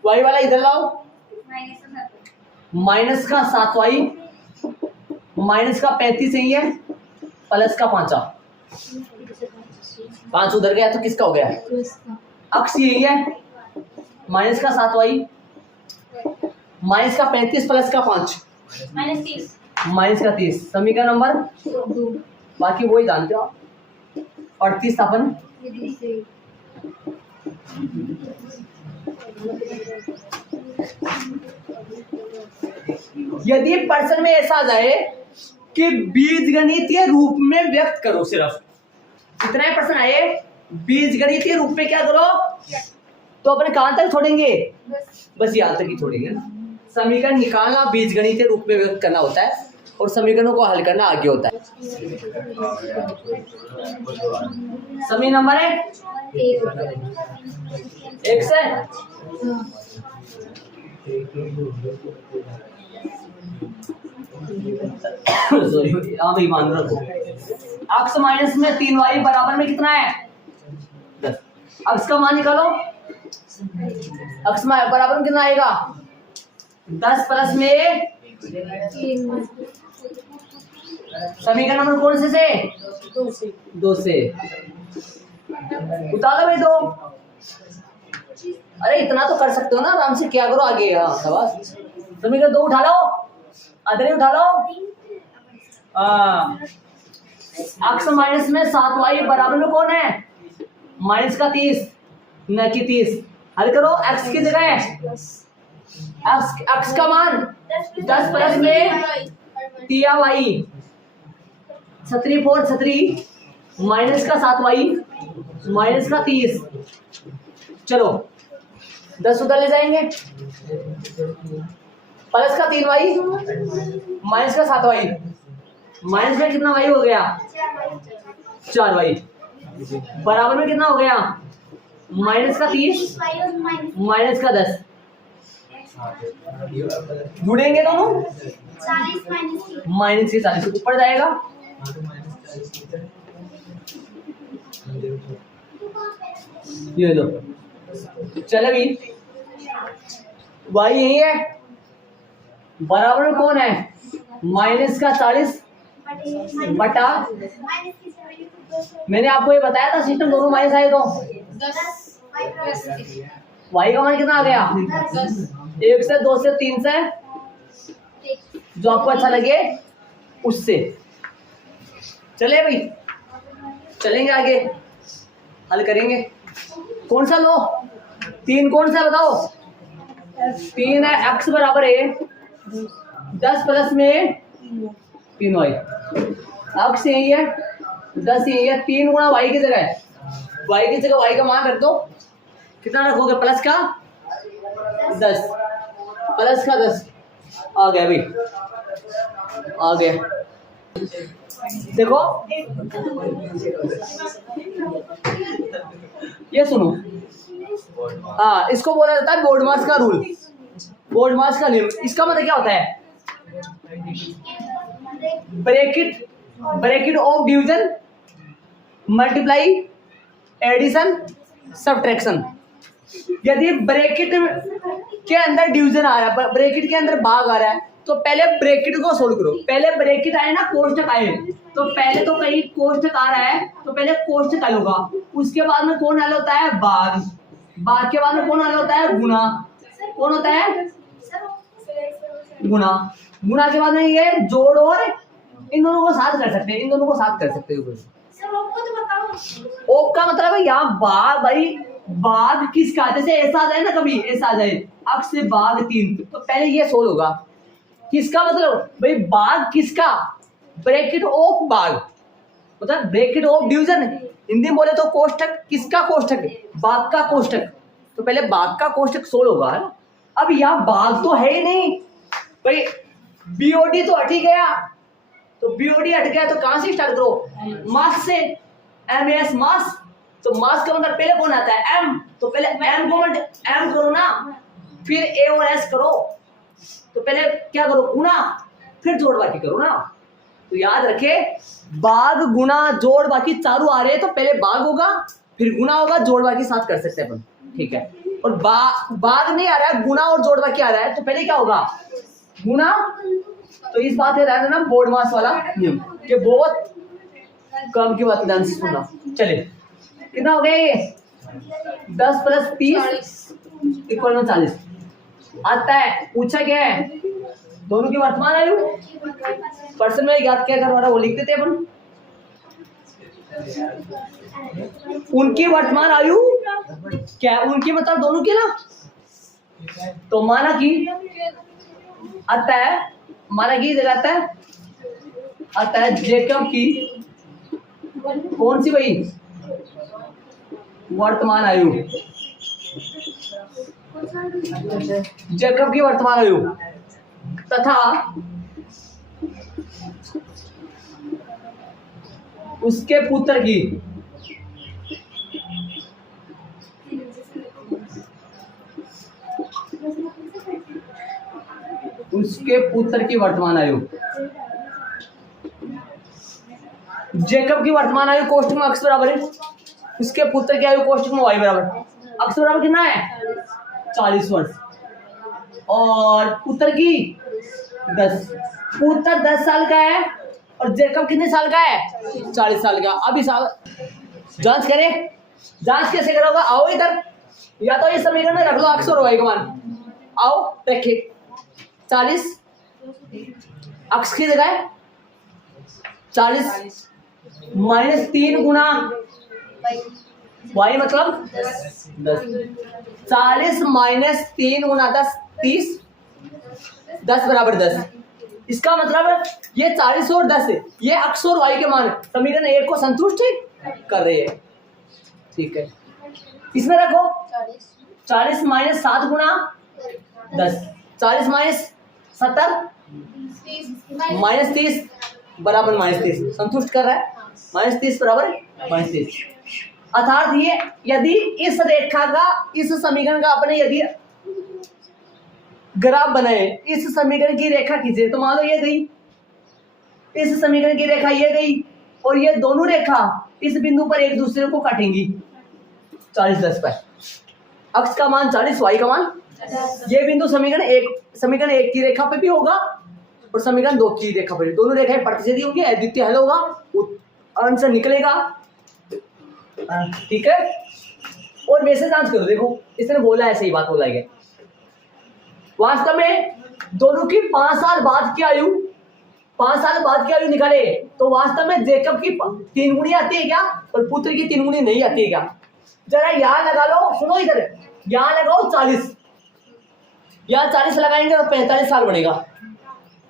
y वाला इधर लाओ, माइनस का 7y माइनस का 35 यही है, प्लस का 5 उधर गया तो किसका हो गया, अक्स यही है, माइनस का 7y माइनस का 35 प्लस का 5 माइनस का 30, समीकरण नंबर 2। बाकी वही जानते हो आप। 38 अपन यदि प्रश्न में ऐसा आ जाए कि बीजगणितीय रूप में व्यक्त करो, सिर्फ इतना ही प्रश्न आए, बीजगणितीय रूप में क्या करो, तो अपने कहां तक छोड़ेंगे, बस यहां तक ही छोड़ेंगे ना। समीकरण निकालना बीजगणितीय रूप में व्यक्त करना होता है और समीकरणों को हल करना आगे होता है। समीकरण नंबर है 1 से सॉरी, हाँ भाई मान रखो। अक्स माइनस में 3y बराबर में कितना है 10। अक्स का मान निकालो, अक्स बराबर में कितना आएगा 10 प्लस में 3। समीकरण नंबर कौन से 2 से उतारो भाई 2। अरे इतना तो कर सकते हो ना आराम से, क्या करो आगे। हाँ शाबाश, समीकरण 2 उठा लो, अदरे उठा लो। अक्स माइनस में 7y बराबर में कौन है माइनस का 30 न कि 30। हल करो, एक्स की जगह एक्स का मान 10 प्लस में 3y 4 माइनस का 7y माइनस का 30। चलो 10 उधर ले जाएंगे, प्लस का 3y माइनस का 7y माइनस में कितना y हो गया 4y बराबर में कितना हो गया माइनस का 30 माइनस का 10। जुड़ेंगे दोनों, माइनस के 40 ऊपर जाएगा। ये लो, चलो भी y यही है, बराबर में कौन है माइनस का 40 बटा, मैंने आपको ये बताया था सिस्टम दोनों माइनस आए तो 10 y का मान कितना आ गया 1 से 2 से 3 से, जो आपको अच्छा लगे उससे। चले भाई, चलेंगे आगे, हल करेंगे। कौन सा लो, 3 कौन सा बताओ, 3 है, x बराबर है 10 प्लस में 3y, x यही है 10 यही है, 3 गुणा y की जगह, y की जगह y का मान रख दो, कितना रखोगे प्लस का 10 प्लस का 10 आ गया भाई, आ गया। देखो ये सुनो, हाँ इसको बोला जाता है बोर्डमास का रूल, बोर्डमास का नियम। इसका मतलब क्या होता है, bracket of division multiply addition subtraction. यदि ब्रैकेट के अंदर डिवीजन आ रहा है, ब्रैकेट के अंदर भाग आ रहा है, तो पहले ब्रैकेट को सोल्व करो। पहले ब्रैकेट आए ना, कोष्ठक आए, तो पहले तो कहीं कोष्ठक आ रहा है तो पहले कोष्ठक हल होगा, उसके बाद में कौन हल होता है भाग, भाग के बाद में कौन हल होता है गुना, कौन होता है गुना, गुना के बाद में ये जोड़, और इन दोनों को साथ कर सकते हैं, इन दोनों को साथ कर सकते हो। ओप का मतलब है यहाँ भाग, भाई भाग किसका, जैसे ऐसा आ जाए ना, कभी ऐसा आ जाए अक्स से भाग 3, तो पहले ये सोल्व होगा। किसका मतलब भाई भाग किसका, ब्रैकेट ऑफ भाग, मतलब ब्रैकेट ऑफ डिवीजन, हिंदी में बोले तो कोष्ठक, किसका कोष्ठक भाग का कोष्ठक, तो पहले भाग का कोष्ठक सोल्व होगा है ना। अब यहाँ भाग तो है ही नहीं भाई, बीओडी तो हट ही गया, तो बीओडी हट गया तो कहां से स्टार्ट करो, मास से, एमएस मास तो मास का मतलब पहले कौन आता है? m। तो पहले m को m करो ना, फिर a और s करो। तो पहले क्या करो? गुना, फिर जोड़ बाकी करो ना। तो याद रखे, भाग गुना जोड़ बाकी चारों आ रहे हैं, तो पहले भाग होगा, फिर गुना होगा, जोड़ बाकी साथ कर सकते हैं अपन, ठीक है। और भाग नहीं आ रहा है, गुना और जोड़ बाकी आ रहा है, तो पहले क्या होगा? गुना। तो इस बात में ध्यान देना, बोर्ड मास वाला नियम, कि बहुत कम की बात ध्यान से सुनना। चलिए, कितना हो गया ये? 10 + 30 = 40 आता है। पूछा क्या है? दोनों की वर्तमान आयु। पर्सन में याद क्या करवा रहा, वो लिख देते अपन। उनकी वर्तमान आयु क्या है? उनकी मतलब दोनों की ना। तो माना कि आता है, माना कि इधर आता है जेकब की कौन सी भाई? वर्तमान आयु। जेकब की वर्तमान आयु तथा उसके पुत्र की वर्तमान आयु। जेकब की वर्तमान आयु कोष्टक में x बराबर है, उसके पुत्र की आयु कोष्टक में y बराबर। x बराबर कितना है? 40 वर्ष, और पुत्र की 10। पुत्र 10 साल का है और जेकब कितने साल का है? 40 साल का। अब इस जांच करें। जांच कैसे करोगे? आओ इधर, या तो इस समीकरण में रख लो x और y का मान। आओ रखिए, 40 x की जगह 40 -3 गुना y मतलब 10। 40 - 3 गुना 10 30, 10 बराबर 10। इसका मतलब ये 40 और 10 है, ये x और y के मान समीकरण 1 को संतुष्ट कर रहे हैं, ठीक है। इसमें रखो 40 - 7 गुना 10, 40 - 70 -30 बराबर -30, संतुष्ट कर रहा है। -30 बराबर -30। अर्थात ये यदि इस रेखा का, इस समीकरण का अपने यदि ग्राफ बनाए, इस समीकरण की रेखा खींचे, तो मान लो ये गई, इस समीकरण की रेखा ये गई, और ये दोनों रेखा इस बिंदु पर एक दूसरे को काटेंगी 40 10 पर। x का मान 40, y का मान 10। ये बिंदु समीकरण 1 की रेखा पे भी होगा और समीकरण 2 की रेखा पर। दोनों रेखाएं प्रतिच्छेदी होंगी, अद्वितीय हल होगा, आंसर निकलेगा, ठीक है। और वैसे जांच करो, देखो इसने बोला है, सही बात बोला है। वास्तव में दोनों की 5 साल बाद की आयु, 5 साल बाद की आयु निकाले, तो वास्तव में जेकब की 3 गुनी आती है क्या, और पुत्र की 3 गुनी नहीं आती है क्या? जरा यहां लगा लो, सुनो इधर, यहां लगाओ 40, यहां 40 लगाएंगे तो 45 साल बनेगा।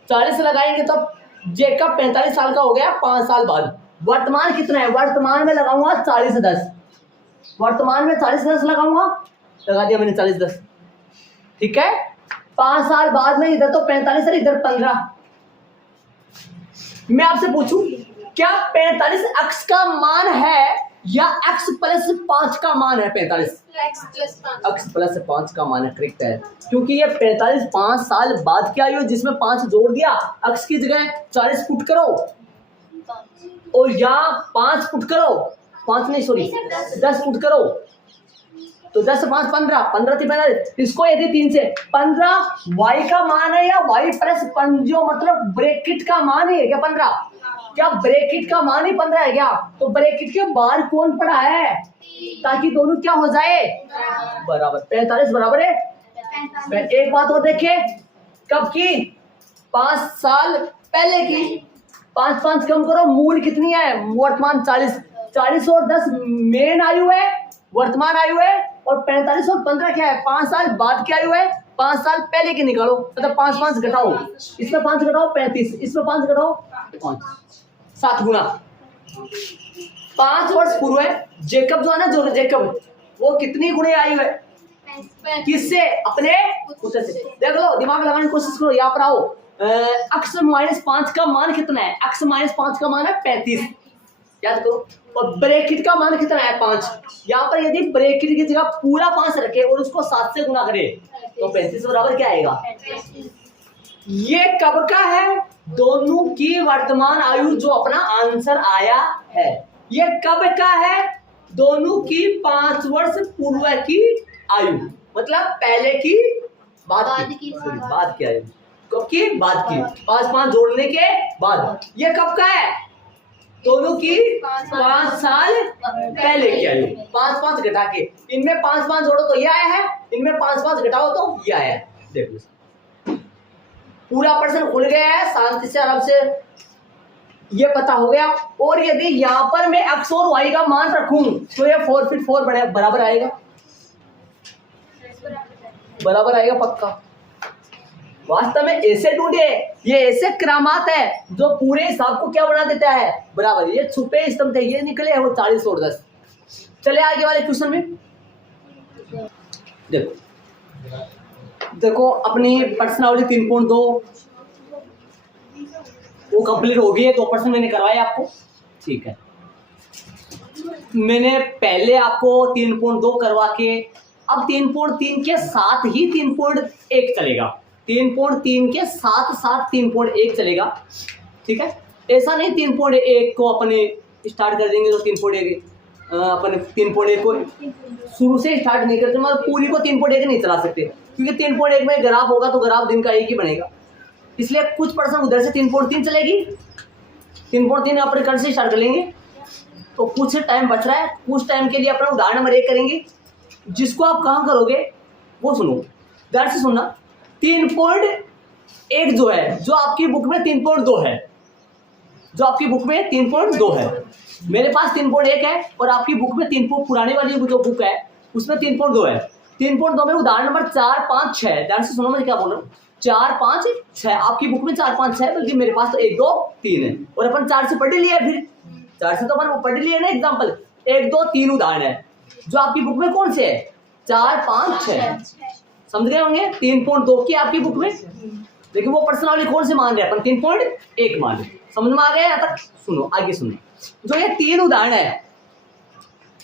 40 लगाएंगे तो जेकब 45 साल का हो गया 5 साल बाद। वर्तमान कितना है? वर्तमान में लगाऊंगा 40 10, वर्तमान में 40 10 लगाऊंगा, लगा दिया मैंने 40 10, ठीक है। 5 साल बाद में इधर तो 45 है, इधर 15। मैं आपसे पूछूं, क्या 45 x का मान है या x + 5 का मान है? 45 x + 5 का मान है, करेक्ट है, क्योंकि ये 45 5 साल बाद की आयु, जिसमें 5 जोड़ दिया, x की जगह 40 पुट करो और यहाँ 5 पुट करो, 5 नहीं सॉरी 10 पुट करो, तो 10 से 5 15, 15 से 15, इसको यदि 3 से 15 y का मान है या y + 5 जो मतलब ब्रैकेट का मान है क्या 15? क्या ब्रैकेट का मान ही 15 है क्या? तो ब्रैकेट के बाहर कौन पड़ा है, ताकि दोनों क्या हो जाए बराबर। 45 बराबर है। एक बात और देखिए, कब की? 5 साल पहले की। 5 5 कम करो, मूल कितनी है? वर्तमान 40, 40 और 10 मेन आयु है, वर्तमान आयु है, और 45 और 15 क्या है? 5 साल बाद की आयु है। 5 साल पहले की निकालो, मतलब 5 5 घटाओ, इसमें 5 घटाओ 35, इसमें 5 घटाओ 5, 7 गुना। 5 वर्ष पूर्व है जेकब जो है ना, जो जेकब वो कितनी गुणे आयु है? किससे? अपने पुत्र से। देख लो, दिमाग लगाने की कोशिश करो, यहाँ पर आओ। x - 5 का मान कितना है? x - 5 का मान है 35, याद करो। और ब्रैकेट का मान कितना है 5। यहाँ पर यदि ब्रैकेट की जगह पूरा 5 रखे और उसको 7 से गुना करे तो 35 बराबर क्या आएगा। ये कब का है, दोनों की वर्तमान आयु जो अपना आंसर आया है, ये कब का है, दोनों की 5 वर्ष पूर्व की आयु, मतलब पहले की बाद की आयु, कब की, बाद की, 5 जोड़ने के बाद। ये कब का है, दोनों की 5 साल पहले की आयु। 5 घटा के इनमें 5 जोड़ो तो ये आया है, इनमें 5 घटाओ तो ये आया है। देखो पूरा प्रश्न खुल गया है, शांति से आराम से ये पता हो गया। और यदि यहाँ पर मैं x और y का मान रखूं तो ये 4 फीट 4 बराबर आएगा, बराबर आएगा पक्का। वास्तव में ऐसे ढूंढे, ये ऐसे करामात है जो पूरे हिसाब को क्या बना देता है, बराबर। ये छुपे स्तंभ थे, ये निकले हैं वो 40 और 10। चले आगे वाले क्वेश्चन में। देखो अपनी पर्सनालिटी 3.2 वो कंप्लीट हो गई है। 2 प्रश्न मैंने करवाए आपको, ठीक है। मैंने पहले आपको 3.2 करवा के, अब 3.3 के साथ ही 3.1 चलेगा, 3.3 के साथ 3.1 चलेगा, ठीक है। ऐसा नहीं 3.1 को अपने स्टार्ट कर देंगे तो 3.1 अपन 3.1 को शुरू से स्टार्ट नहीं करते, मतलब पूरी को 3.1 नहीं चला सकते, क्योंकि 3.1 में ग्राफ होगा तो ग्राफ दिन का एक ही बनेगा। इसलिए कुछ पर्सन उधर से 3.3 चलेगी, 3.3 अपन कल से स्टार्ट कर लेंगे। तो कुछ टाइम बच रहा है, कुछ टाइम के लिए अपना उदाहरण नंबर 1 करेंगे, जिसको आप कहाँ करोगे वो सुनो, ध्यान से सुनना। 3.1 जो है, जो आपकी बुक में 3.2 है, जो आपकी बुक में 3.2 है, मेरे पास 3.1 है, और आपकी बुक में 3 पुरानी वाली जो बुक है उसमें 3.2 है। 3.2 में उदाहरण नंबर 4, 5, 6, ध्यान से सुनो मैं क्या बोल रहा हूँ। 4, 5, 6 आपकी बुक में 4, 5, 6, बल्कि मेरे पास तो 1, 2, 3 है, और अपन 4 से पढ़ लिया, फिर 4 से तो अपन पढ़ लिया ना एग्जाम्पल। 1, 2, 3 उदाहरण है जो आपकी बुक में कौन से है, 4, 5, 6, समझ गए होंगे। 3.2 की आपकी बुक में, देखिए वो पर्सनालिटी कौन से मान रहे हैं अपन, 3.1 मान रहे। समझ में आ गया यहाँ तक, सुनो आगे सुनो। जो ये 3 उदाहरण है,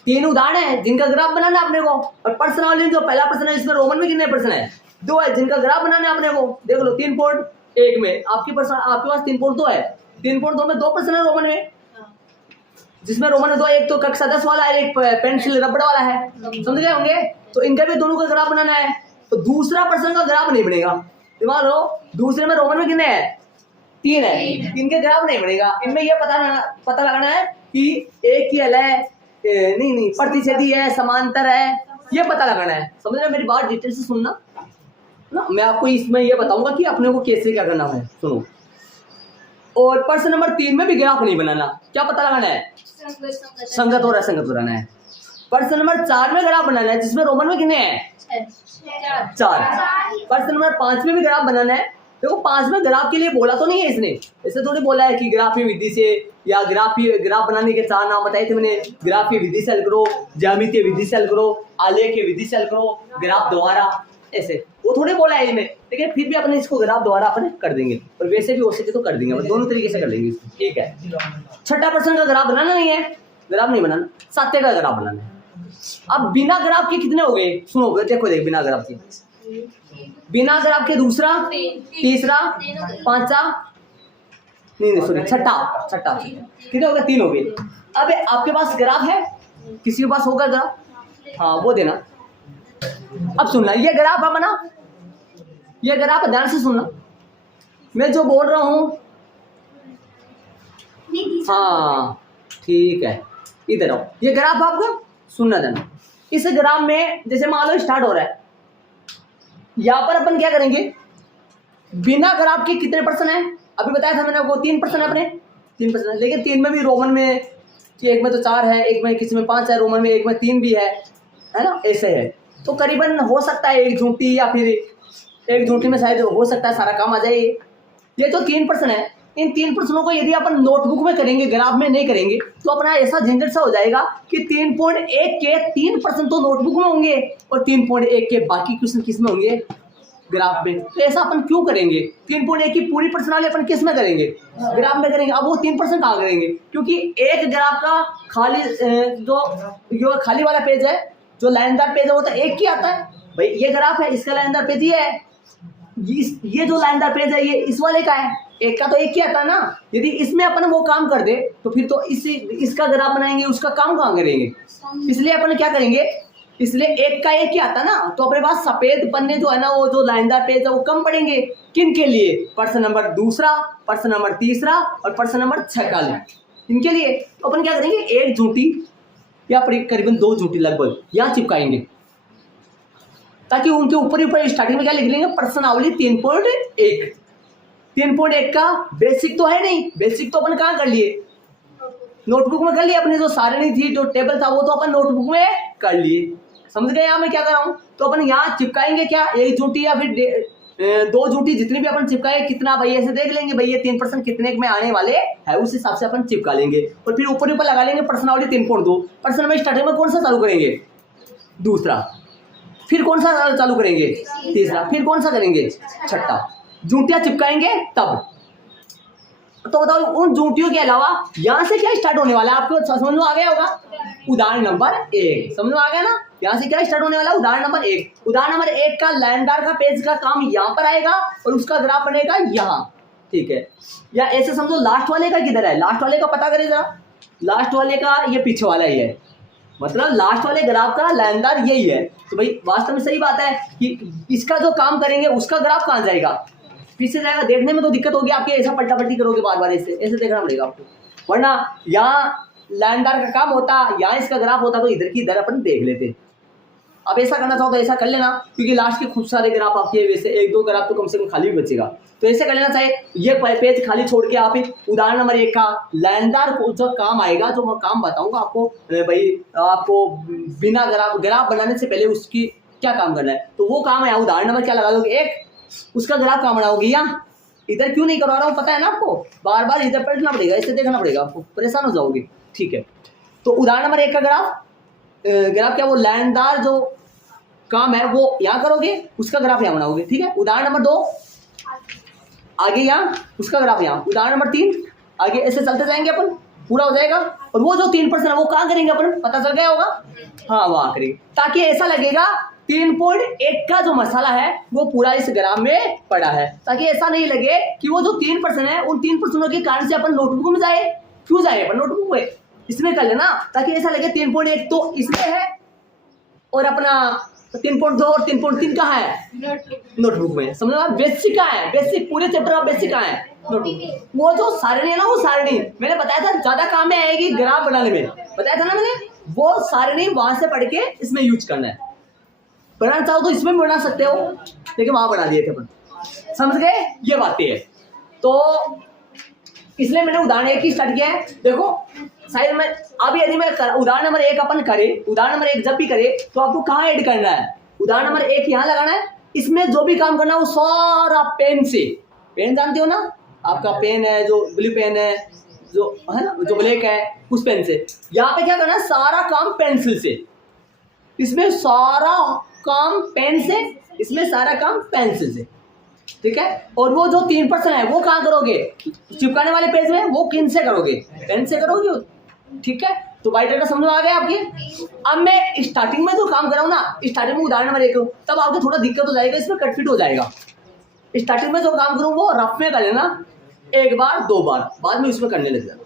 3 उदाहरण है जिनका ग्राफ बनाना है अपने को, और पर्सनालिटी जो पहला प्रश्न है इसमें रोमन में कितने प्रश्न है, 2 है, जिनका ग्राफ बनाना है अपने को। देख लो 3.1 में आपके पास 3.2 है, 3.2 में 2 प्रश्न है रोमन में, जिसमें रोमन में 2, एक तो कक्षा 10 वाला है, एक पेंसिल रबड़ वाला है, समझ गए होंगे। तो इनका भी दोनों का ग्राफ बनाना है, तो दूसरा प्रश्न का ग्राफ नहीं बनेगा, दिमाग लो। दूसरे में रोमन में कितने है, 3 है, इनके ग्राफ नहीं बनेगा। इनमें यह पता लगाना है कि एक ही हल है, नहीं प्रतिच्छेदी है, समांतर है, ये पता लगाना है। समझ रहे, मेरी बात डिटेल से सुनना ना, मैं आपको इसमें ये बताऊंगा कि अपने को कैसे क्या करना है, सुनो। और प्रश्न नंबर 3 में भी ग्राफ नहीं बनाना, क्या पता लगाना है, संगत और असंगत बनाना है। प्रश्न नंबर 4 में ग्राफ बनाना है, जिसमें रोमन में कितने हैं, 4। प्रश्न नंबर 5 में भी ग्राफ बनाना है। देखो 5 में ग्राफ के लिए बोला तो नहीं है इसने, ऐसे थोड़ी बोला है कि ग्राफी विधि से, या ग्राफ बनाने के 4 नाम बताए थे मैंने, ग्राफी विधि से हल करो, ज्यामितीय विधि से हल करो, आलेखीय विधि से हल करो, ग्राफ द्वारा, ऐसे वो थोड़े बोला है इसमें। लेकिन फिर भी अपने इसको ग्राफ द्वारा अपने कर देंगे, और वैसे भी हो सके तो कर देंगे, दोनों तरीके से कर लेंगे, ठीक है। छठा प्रश्न का ग्राफ बनाना नहीं है, ग्राफ नहीं बनाना, 7 का ग्राफ बनाना है। अब बिना ग्राफ के कितने हो गए, सुनो देखो, देख बिना ग्राफ के, बिना ग्राफ के दूसरा, तीसरा, 5वा, नहीं सॉरी छठा, कितने हो गए, 3 हो गए। अब आपके पास ग्राफ है, किसी के पास होगा ग्राफ, हाँ वो देना। अब सुनना, ये ग्राफ है ना, ये ग्राफ ध्यान से सुनना, मैं जो बोल रहा हूं, हाँ ठीक है, इधर आओ। ये ग्राफ आपको सुनना देना। इस ग्राफ में जैसे मान लो स्टार्ट हो रहा है, यहां पर अपन क्या करेंगे, बिना ग्राफ के कितने प्रश्न है, अभी बताया था मैंने वो 3 प्रश्न है अपने, 3 प्रश्न है। लेकिन 3 में भी रोमन में कि एक में तो 4 है, एक में किसी में 5 है, रोमन में एक में 3 भी है ना, ऐसे है। तो करीबन हो सकता है एक झूठी, या फिर एक झूठी में शायद हो सकता है सारा काम आ जाए। ये तो 3 प्रश्न है, इन 3 प्रश्नों को यदि अपन नोटबुक में करेंगे, ग्राफ में नहीं करेंगे, तो अपना ऐसा झंझट सा हो जाएगा कि 3.1 के 3 प्रश्न तो नोटबुक में होंगे, और 3.1 के बाकी क्वेश्चन किस में होंगे, ग्राफ में। तो ऐसा अपन क्यों करेंगे? 3.1 की पूरी प्रश्नावली अपन किस में करेंगे? ग्राफ में करेंगे। अब वो 3% कहाँ करेंगे? क्योंकि एक ग्राफ का खाली जो खाली वाला पेज है, जो लाइनदार पेज है, वो तो एक ही आता है भाई। ये ग्राफ है, इसका लाइनदार पेज ये है, ये जो लाइनदार पेज है ये इस वाले का है, एक का तो एक ही आता है ना। यदि इसमें अपन वो काम कर दे तो फिर तो इसका ग्राफ बनाएंगे, उसका काम कहाँ करेंगे? इसलिए अपन क्या करेंगे, इसलिए एक का एक ही आता ना, तो अपने पास सफेद पन्ने जो है ना, वो जो लाइनदार पेज है वो कम पड़ेंगे। किन के लिए? प्रश्न नंबर 2, प्रश्न नंबर 3 और प्रश्न नंबर 6 का लिए, इनके लिए। तो अपन क्या करेंगे, एक झूठी या करीबन 2 झूठी लगभग यहाँ चिपकाएंगे, ताकि उनके ऊपर स्टार्टिंग में क्या लिख लेंगे, प्रश्नावली 3.1। 3.1 का बेसिक तो है नहीं, बेसिक तो अपन कहाँ कर लिए, नोटबुक में कर लिए। अपनी जो सारणी थी, जो टेबल था, वो तो अपन नोटबुक में कर लिए। समझ गए यहाँ मैं क्या कर रहा हूँ? तो अपन यहाँ चिपकाएंगे क्या, एक झूठी या फिर 2 झूठी, जितनी भी अपन चिपकाएंगे कितना भाई, ऐसे देख लेंगे भाई ये 3% कितने में आने वाले है, उस हिसाब से अपन चिपका लेंगे। और फिर ऊपर लगा लेंगे प्रश्नावली 3.2। प्रश्न में स्टार्टिंग में कौन सा चालू करेंगे? दूसरा। फिर कौन सा चालू करेंगे? तीसरा। फिर कौन सा करेंगे? छठा। जूटियां चिपकाएंगे तब। तो बताओ, उन जूटियों के अलावा यहाँ से क्या स्टार्ट होने वाला है? आपको समझ में आ गया होगा? उदाहरण नंबर 1 समझ में आ गया ना? यहाँ से क्या स्टार्ट होने वाला है? उदाहरण नंबर 1। उदाहरण नंबर 1 का लाइनदार का पेज का काम यहाँ पर आएगा और उसका ग्राफ बनेगा यहाँ, ठीक है। या ऐसे समझो, लास्ट वाले का किधर है? लास्ट वाले का पता करें जरा। लास्ट वाले का ये पीछे वाला ही है, मतलब लास्ट वाले ग्राफ का लाइनदार यही है। तो भाई वास्तव में सही बात है कि इसका जो काम करेंगे उसका ग्राफ कहाँ जाएगा? पीछे जाएगा। देखने में तो दिक्कत होगी आपकी, ऐसा पलटा पलटी करोगे बार बार, ऐसे देखना पड़ेगा आपको। वरना यहाँ लाइनदार का काम होता, यहाँ इसका ग्राफ होता, तो इधर की इधर अपन देख लेते। अब ऐसा करना चाहो तो ऐसा कर लेना, क्योंकि लास्ट के खूब सारे ग्राफ आपके वैसे 1-2 ग्राफ तो कम से कम खाली भी बचेगा, तो ऐसे कर लेना चाहिए। ये पेज खाली छोड़ के आप उदाहरण नंबर 1 का लाइनदार को जो काम आएगा, जो मैं काम बताऊंगा आपको भाई, आपको बिना ग्राफ बनाने से पहले उसकी क्या काम करना है, तो वो काम है। उदाहरण नंबर क्या लगा दोगे? 1। उसका ग्राफ कहाँ बनाओगे? यहाँ। इधर क्यों नहीं करवा रहा हूँ पता है ना आपको? बार बार इधर पलटना पड़ेगा, ऐसे देखना पड़ेगा आपको, परेशान हो जाओगे, ठीक है। तो उदाहरण नंबर 1 का ग्राफ क्या, वो लाइनदार जो काम है वो यहाँ करोगे, उसका ग्राफ यहाँ बनाओगे, ठीक है। उदाहरण नंबर 2 आगे यहाँ, उसका ग्राफ यहाँ। उदाहरण नंबर 3 आगे, ऐसे चलते जाएंगे अपन, पूरा हो जाएगा। और वो जो 3% है वो कहाँ करेंगे अपन? पता चल गया होगा? हाँ, वहाँ करेंगे, ताकि ऐसा लगेगा 3.1 का जो मसाला है वो पूरा इस ग्राफ में पड़ा है, ताकि ऐसा नहीं लगे कि वो जो 3% है, उन 3% के कारण से अपन नोटबुक में जाए। क्यों जाए अपन नोटबुक में? इसमें कर लेना, ताकि ऐसा लगे 3.1 तो इसमें है और अपना 3.2 और 3.3 कहाँ है? नोटबुक में। समझ लो, बेसिक कहाँ है? बेसिक पूरे चैप्टर का बेसिक कहाँ है? नोटबुक। वो जो सारणी है ना, वो सारणी मैंने बताया था ज्यादा काम में आएगी ग्राफ बनाने में, बताया था ना मैंने। वो सारणी वहां से पढ़ के इसमें यूज करना है। बनाना चाहो तो इसमें भी बना सकते हो, लेकिन वहां बना दिए थे अपन। समझ गए? ये बातें है। तो इसलिए मैंने उदाहरण 1 की स्टार्ट किया है। देखो शायद मैं अभी यदि मैं उदाहरण नंबर 1 अपन करें, उदाहरण नंबर 1 जब भी करे तो आपको कहाँ ऐड करना है? उदाहरण नंबर 1 यहाँ लगाना है। इसमें जो भी काम करना है वो सारा पेन से, पेन जानते हो ना, आपका पेन है जो ब्लू पेन है, जो है ना, जो ब्लैक है, उस पेन से। यहाँ पे क्या करना है? सारा काम पेंसिल से। इसमें सारा काम पेन से, इसमें सारा काम पेंसिल से, ठीक है। और वो जो 3% है वो कहाँ करोगे? चिपकाने वाले पेज में। वो किन से करोगे? पेन से करोगे, ठीक है। तो बाई डाटा समझ में आ गया आपके? अब मैं स्टार्टिंग में जो काम कर रहा हूँ ना, स्टार्टिंग में उदाहरण नंबर 1 तब आपको थोड़ा दिक्कत हो जाएगा, इसमें कटफिट हो जाएगा। स्टार्टिंग में जो काम करूँ वो रफ में कर लेना, 1 बार 2 बार, बाद में उसमें करने लग जाना।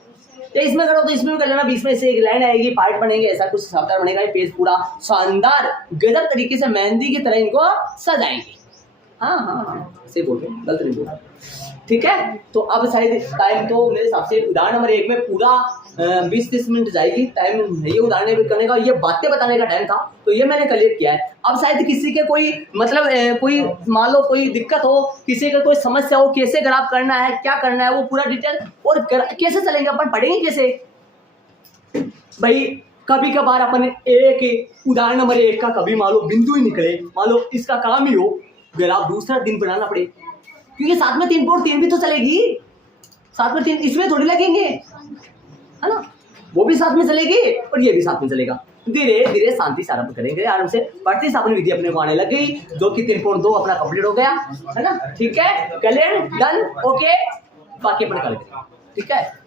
या इसमें करो तो इसमें भी कर लेना, बीच में से एक लाइन आएगी, पार्ट बनेंगे, ऐसा कुछ शानदार बनेगा। ये पेज पूरा शानदार गजब तरीके से मेहंदी की तरह इनको सजाएंगे। हाँ, सही बोल रहे, गलत नहीं बोल रहा, ठीक है। तो अब शायद टाइम तो मेरे हिसाब से उदाहरण नंबर 1 में पूरा 20-30 मिनट जाएगी, टाइम नहीं है उदाहरण करने का, ये बातें बताने का टाइम था, तो ये मैंने कलेक्ट किया है। अब शायद किसी के कोई मतलब कोई मान लो कोई दिक्कत हो, किसी का कोई समस्या हो, कैसे ग्राफ करना है, क्या करना है, वो पूरा डिटेल, और कैसे चलेंगे अपन, पढ़ेंगे कैसे भाई। कभी कभार अपन एक उदाहरण नंबर 1 का कभी मान लो बिंदु ही निकले, मान लो इसका काम ही हो, ग्राफ दूसरा दिन बनाना पड़े, क्योंकि साथ में 3.3 भी तो चलेगी, साथ में 3 इसमें थोड़ी लगेंगे, है ना, वो भी साथ में चलेगी और ये भी साथ में चलेगा। धीरे धीरे शांति से आरंभ करेंगे आराम से। प्रतिस्थापन विधि अपने को आने लग गई, 2 की 3.2 अपना कंप्लीट हो गया है ना। ठीक है, क्लियर, डन, ओके, बाकी अपन कल करेंगे। ठीक है।